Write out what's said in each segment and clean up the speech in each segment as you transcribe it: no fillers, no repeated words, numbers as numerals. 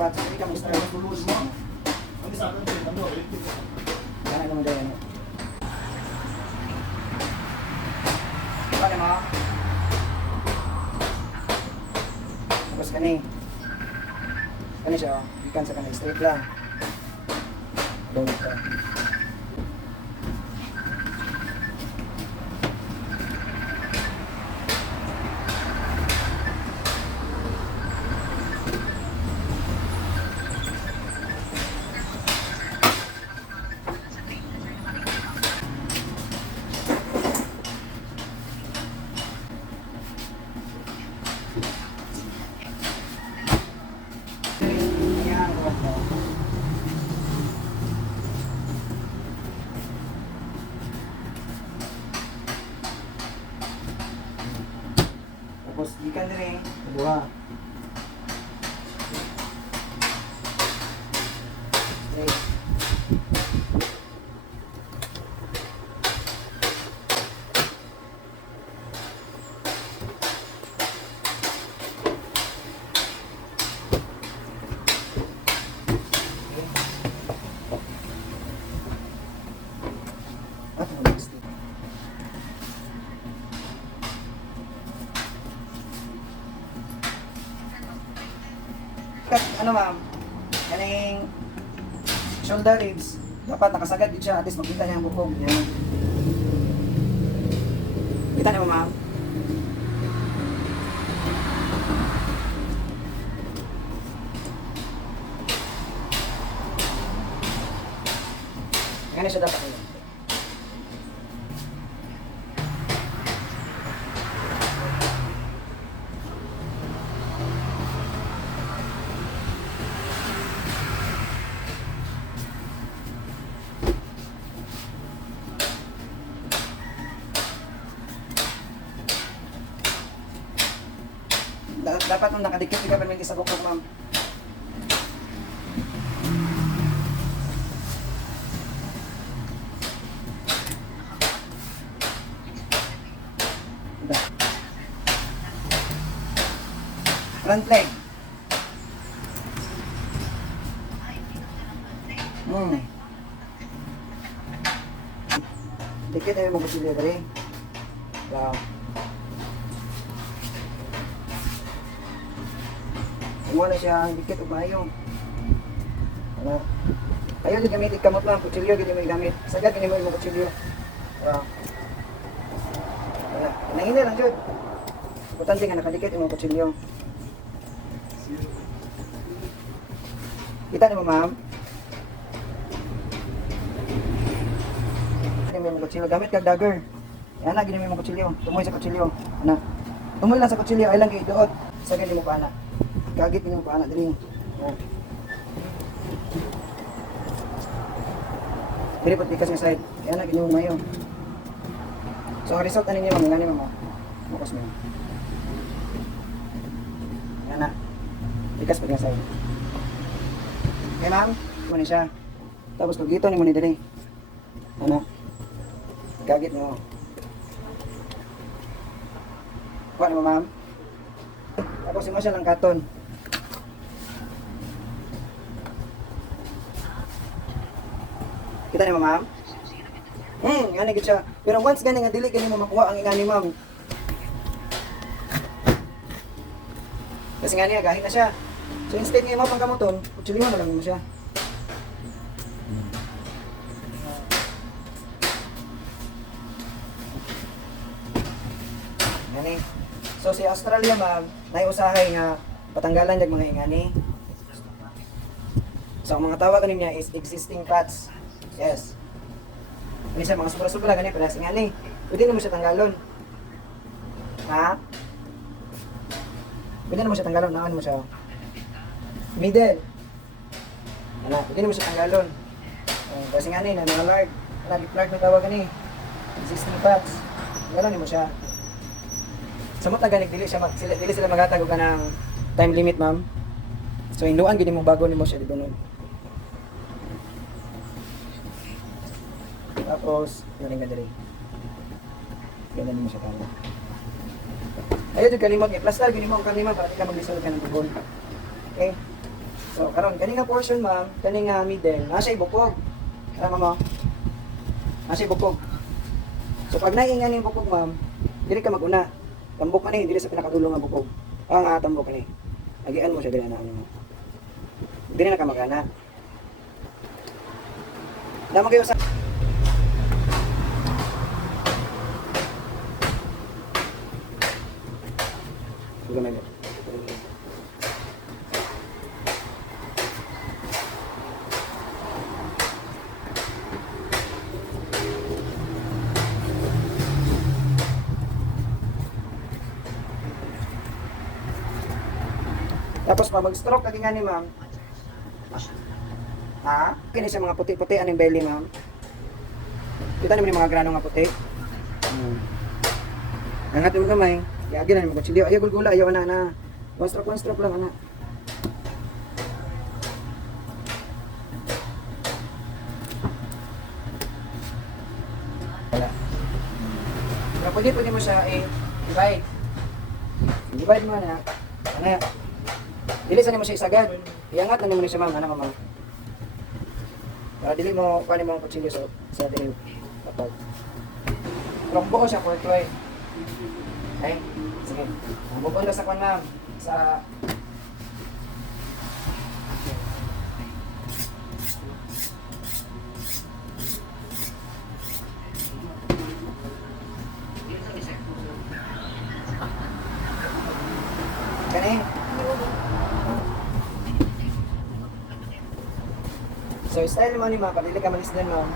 pads. Hindi ka mag-start. Yan naman dyan. Paano mo? Tapos kani. Kani siya, oh. Ikan sa kani. Straight lang. Bawit ka. Ayan, buwan mo. Tapos ikan rin, dua. Straight. At next. Ano ma'am, kaning shoulder ribs, dapat nakasagad din siya, at least makita niya ang bukog. Yan. Kita niyo ma'am? Ganyan siya dapat yun. Dapat nung nakadikit ka permanente sa bukog ma'am. Front leg. Dikit ay mga kusilyo dali. Wow. Kumuha na siya ang dikit o mayo. Ano? Ayaw din gamitin kamot lang, kutsilyo, ganyan mo yung gamit. Sagad, ganyan mo yung kutsilyo. Wala. Nangina lang yun. Importante nga nakadikit yung mga kutsilyo. Kita niyo mo ma'am? Ganyan mo yung kutsilyo. Gamit kag dagger. Yan na, ganyan mo yung kutsilyo. Tumoy sa kutsilyo. Ano? Tumoy lang sa kutsilyo, ay lang kayo doon. Sagad mo pa anak. Gagit mo pa anak dali. Yan. Dili pati kasi nga side. Kaya na ganyan mo mayo. So ang result ano niyo ma'am? Ngani ma'am? Bukas mo. Yan na. Ikas pati nga side. Okay ma'am? Muna siya. Tapos kagito ni mo ni dali. Ano? Gagit mo. Kuha mo ma'am. Tapos mo siya ng katon. Kita niyo ma'am? Ngani gid siya. Pero once gani nga dili gani mo makuha ang ingani ma'am. Kasi ngani gahin na siya. So instead nga mo pang kamoton, kutsilyo na lang mo siya. Ngani. So si Australia ma'am, naiusahay nga patanggalan dag mga ingani. So ang mga tawag kanin niya is existing parts. Yes. Ini siya mga sobra-sobra gani para sa ingani. Pwede na mo siya tanggalon. Ha? Pwede na mo siya tanggalon, naan mo siya. Middle. Ano, pwede na mo siya tanggalon. Kasi ngani na mga lard. Lard na tawag gani. Existing parts. Tanggalon mo siya. Samot na ganig dili sila magatag og kanang time limit ma'am. So induan gid mo bago nimo siya dito nun. Tapos yun nga diri. Ganun mo siya kamo. Ayaw jud kalimot i-plaster gid mo ang kanima para di ka maglisod ka ng dugon. Okay? So So, karon kani nga portion ma'am, kani nga middle, nasa ibukog. Tama mo? Nasa ibukog. So, pag naingan yung bukog ma'am, dili ka maguna. Tambok ka ni, dili sa pinakadulo nga bukog. Tambok ka ni. Agian mo siya dili na ano mo. Dili na ka magana. Dama kayo sa gamay mo. Tapos pa mag-stroke kagi nga ni ma'am. Ha? Kini sa mga puti-puti aning belly ma'am. Kita naman yung mga grano nga puti. Angat mo kamay. Yagi na mo kutsilyo. Ayaw gulgula, ayaw na. One stroke lang ana. Wala. Pero pwede mo siya divide. Divide mo na. Ano yan? Dilisan mo siya isagad. Iangat na mo siya ma'am. Ano ma'am? Para dili mo kunin mo ang kutsilyo sa dili kapag. Rombo ko siya for try. Okay? Sige. Bubunda sa kwan ma'am. Sa Kani? So, style mo ni ma'am, padili ka malis din ma'am.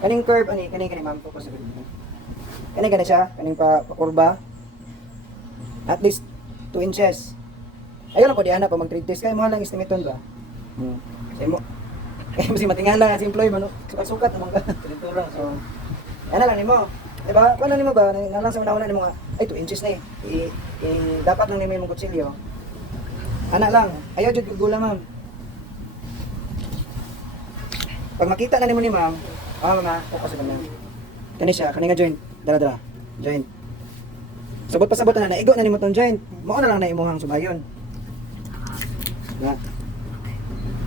Kaning curve, kaning ma'am, focus sa ganito. Kaning siya, kaning pakurba. At least 2 inches. Ayaw lang ko di ana pa mag-trade test, kaya mo lang estimaton ba? Kasi mo, kaya mo si matingala, si employee mo, sukat-sukat naman ka. So, yan lang ni mo. Diba? Kung ano ni mo ba, nalang sa una-una ni mo nga, ay 2 inches na dapat lang ni mo yung kutsilyo. Ana lang, ayaw dyan gugula ma'am. Pag makita na ni mo ni ma'am, mama, focus na ma'am. Kani siya, kani nga joint, dala-dala, joint. Sabot pa sabot na, naigo na ni mo tong joint. Mao na lang na imuhang sumayon. Na.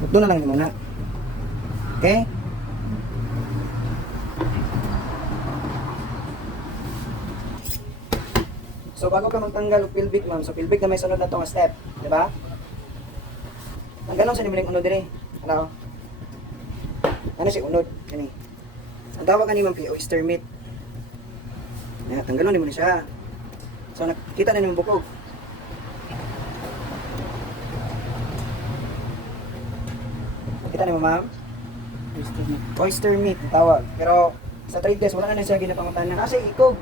Doon na lang ni mo na. Okay? So bago ka magtanggal og pelvic ma'am, so pelvic na may sunod na tong step, di ba? Tanggalon sa nimuling unod dire. Ano? Ano si unod? Kani. Ang tawag kani ma'am oyster meat. Ya, tanggalon ni mo ni siya. So nakita na ni mo bukog. Kita ni mo ma'am? Oyster meat ang tawag. Pero sa trade test wala na siya ginapangutan na kasi ikog.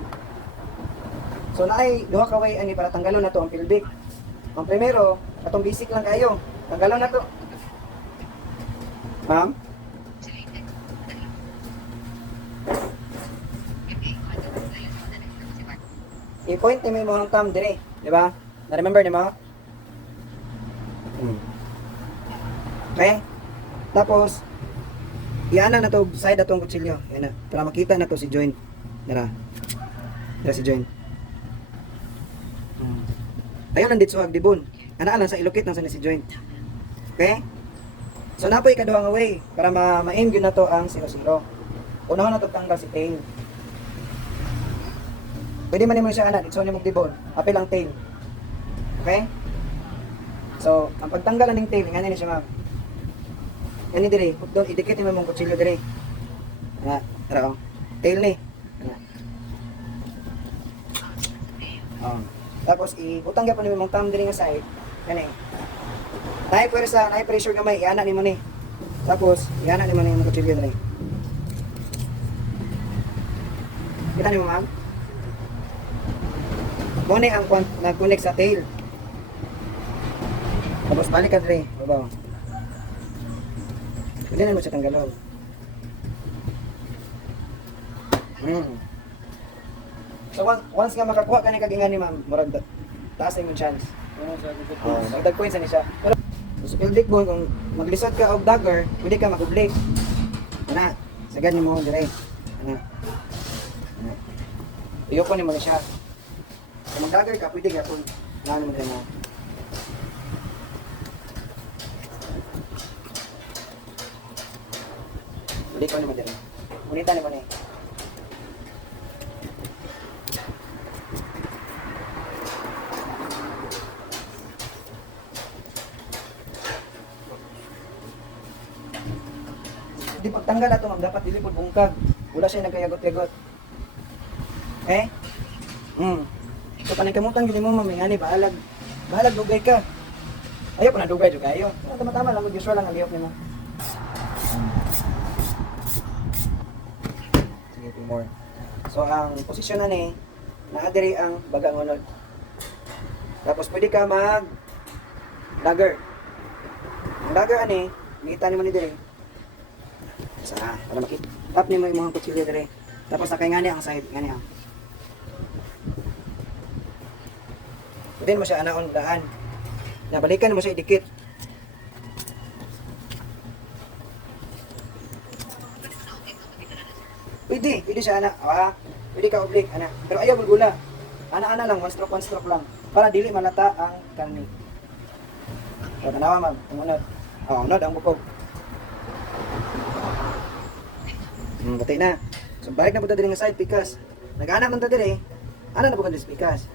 So naay duha ka way ani para tanggalon na to ang pelvic. Ang primero, atong basic lang kayo. Tanggalon na to. Ma'am? I-point ni mo ang thumb dire, di ba? Na-remember ni mo? Okay? Tapos, iana na to side atong kutsilyo. Yan na. Para makita na to si joint. Dara. Dara si joint. Ayaw lang dito agdibon. Ana lang sa ilokit nang sa si joint. Okay? So napoy kaduha nga way para ma-aim gyud na to ang 0-0. Unahon na to tanggal si tail. Pwede man nimo siya ana dito ni magdibon. Apil ang tail. Okay? So, ang pagtanggal ning tail ngani ni siya ma'am. Ngani dire, putdon idikit mo mong kutsilyo dire. Ana, tara oh. Tail ni. Ana. Tapos ibutang gyapon nimo mong thumb diri nga side. Kani. Naay pwersa, naay pressure gamay, iana nimo ni. Tapos iana nimo ni mong kutsilyo diri. Kita nimo ma'am? Mo ni ang nag-connect sa tail. Tapos balik ka diri, babaw. Hindi na mo siya tanggalon. So once nga makakuha ka ni kagingan ni ma'am, murag taas na yung chance. Magdag points na siya. Pero sa pelvic bone, kung maglisod ka og dagger, pwede ka mag-oblique. Ana, sagad ni mo dire. Ana. Iyoko ni mo na siya. Kung mag-dagger ka, pwede ka kung ano mo din mo. Balik ko naman din. Unita naman eh. Di pagtanggal ato ma'am, dapat dili pud bungkag. Wala siya nagkayagot-yagot. Okay? So panagkamutan gid mo ma'am, ngani bahalag. Bahalag dugay ka. Ayaw pa na dugay ayo. Tama-tama lang, usual lang ang lihok nimo. Sige, two more. So ang posisyon na ni, naadiri ang bagang unod. Tapos pwede ka mag dagger. Ang dagger ani, ngita ni mo ni diri. Sa para makita. Tap ni mo yung mga kutsilyo diri. Tapos nakay ngani ang side, ngani ang. Pwede mo siya anaon daan. Nabalikan mo siya idikit. Pwede siya ana. Pwede ka oblique ana. Pero ayaw gulgula. Ana-ana lang, one stroke lang. Para dili malata ang karni. So, tanawa ma'am, unod. Unod ang bukog. Batay na. So, balik na po diri nga side pikas. Nag-anak man ta diri. Ana na po kanil pikas.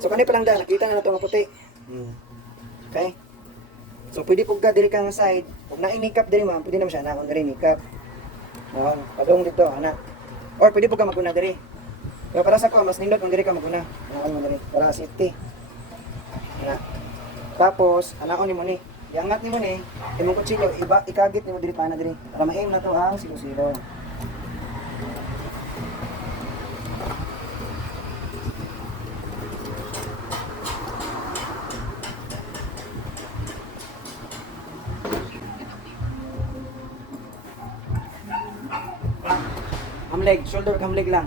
So kanina pa lang daan, nakita na ito nga puti. Okay? So pwede po ka diri kang side. Kung na-makeup diri ma'am, pwede naman siya na diri makeup. Padung dito, ana. Or pwede po ka maguna diri. Pero para sa ko, mas nindot kung diri ka maguna. Anaon mo diri para safety. Ana. Tapos, anaon ni mo ni. Iangat ni mo ni, imong kutsilyo, ikagit ni mo diri pana diri. Para ma-aim na to ang 0-0. Hamleg, shoulder hamleg lang.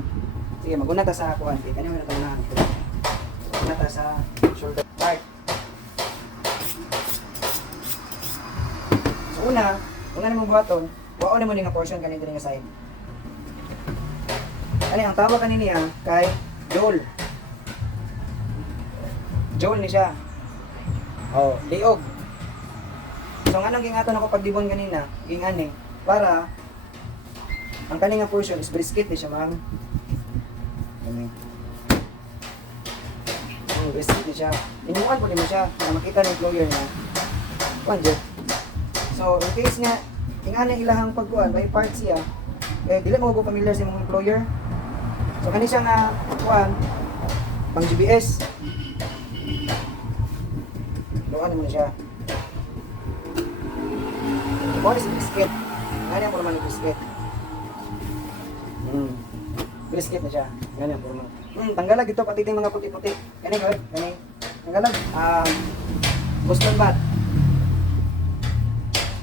Sige, maguna ta sa kuan. Kani mo na ta na. Maguna ta sa shoulder part. So una ni mo buhaton, wao ni mo nga portion kani diri nga side. Ani ang tawag kanini kay Joel. Joel ni siya. Liog. So nganong gingaton ako pagdibon kanina, gingani para ang kani nga portion is brisket ni siya, ma'am. Brisket ni siya. Inuan po ni mo siya para makita ng employer niya. Kuan so in case nga ingani ilahang pagkuan may part siya, dili mo ko familiar sa imong employer. So kani siya nga kuan pang GBS. Doan mo siya. What is brisket? Ngani ang porma ni brisket? Brisket na siya. Ngani ang porma. Tanggalag ito pati ting mga puti-puti. Kani gawin, kani. Tanggalag. Boston bat.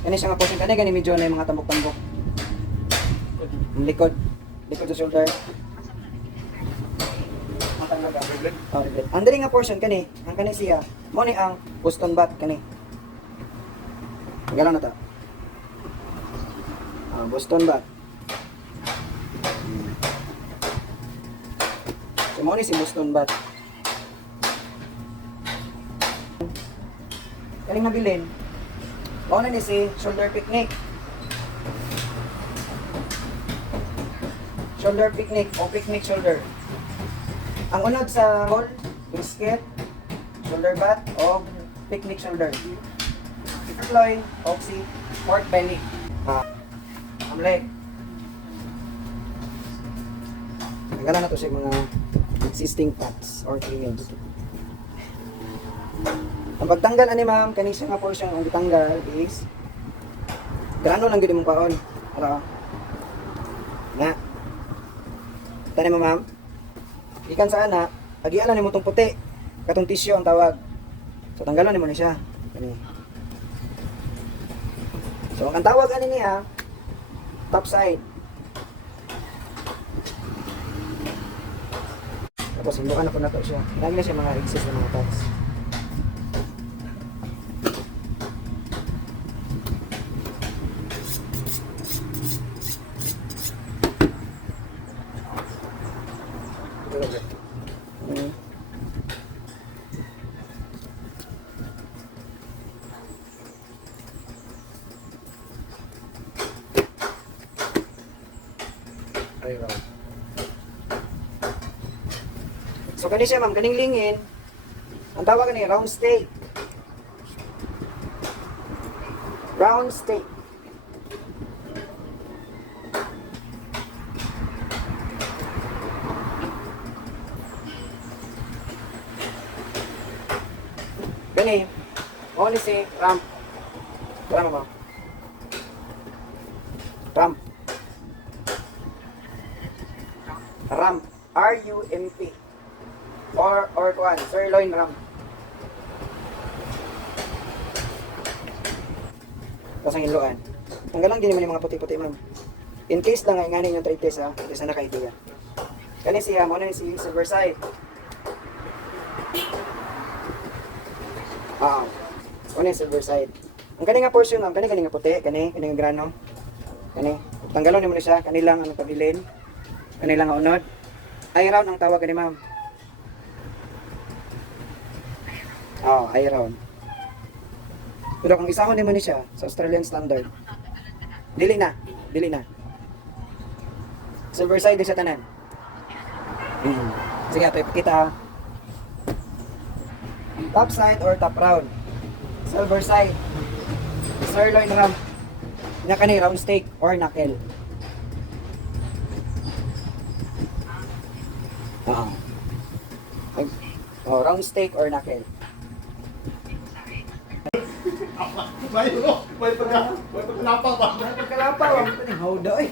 Kani siya nga portion kani medyo na yung mga tambok-tambok. Likod sa shoulder. Matanggal ka. Ang diri nga portion kani, ang kani siya, mo ni ang Boston bat kani. Galaw na ta. Boston bat. So mo ni si Boston bat. Kaning nabilin. Mao na ni si shoulder picnic. Shoulder picnic o picnic shoulder. Ang unod sa hole, brisket, shoulder bat o picnic shoulder. Sirloin, oxy, pork belly. Ang leg. Nagalan na to siya mga existing parts or trimmings. Ang pagtanggal ani ma'am, kani siya nga portion ang gitanggal is grano lang gid imong paon. Ara. Na. Tani mo ma'am. Ikan sa ana, agian nimo tong puti. Katong tissue ang tawag. So tanggalan nimo ni siya. Kani. So ang tawag ani niya top side. Tapos hindukan na po na to siya. Lagi na siya mga excess na mga parts. Ay, round. So, kani siya, ma'am, kaning lingin, ang tawag kani, round steak. Round steak. Gani, only si ramp. Wala mo ba? Ramp. Ramp. R-U-M-P. Or kuan, sirloin ramp. Tapos ang iluan. Tanggalan din naman yung mga puti-puti, ma'am. In case lang nga yung trade test, ha? Kasi sana kaibigan. Kani siya, mo na si Silverside. Ano yung Silverside. Ang kani nga portion, ma'am, kani nga puti, kani nga grano. Kani. Tanggalon mo na siya, kanilang ang pabilin. Kanilang unod. Ay round ang tawag kani, ma'am. Ay round. Pero kung isahon naman ni siya sa Australian standard, dili na. Silverside din sa tanan. Sige, ito ipakita ha. Top side or top round? Silverside. Sirloin ramp. Nya kani round steak or knuckle. Round steak or knuckle. May pagkalapang ba? Pagkalapaw, ang hawda eh.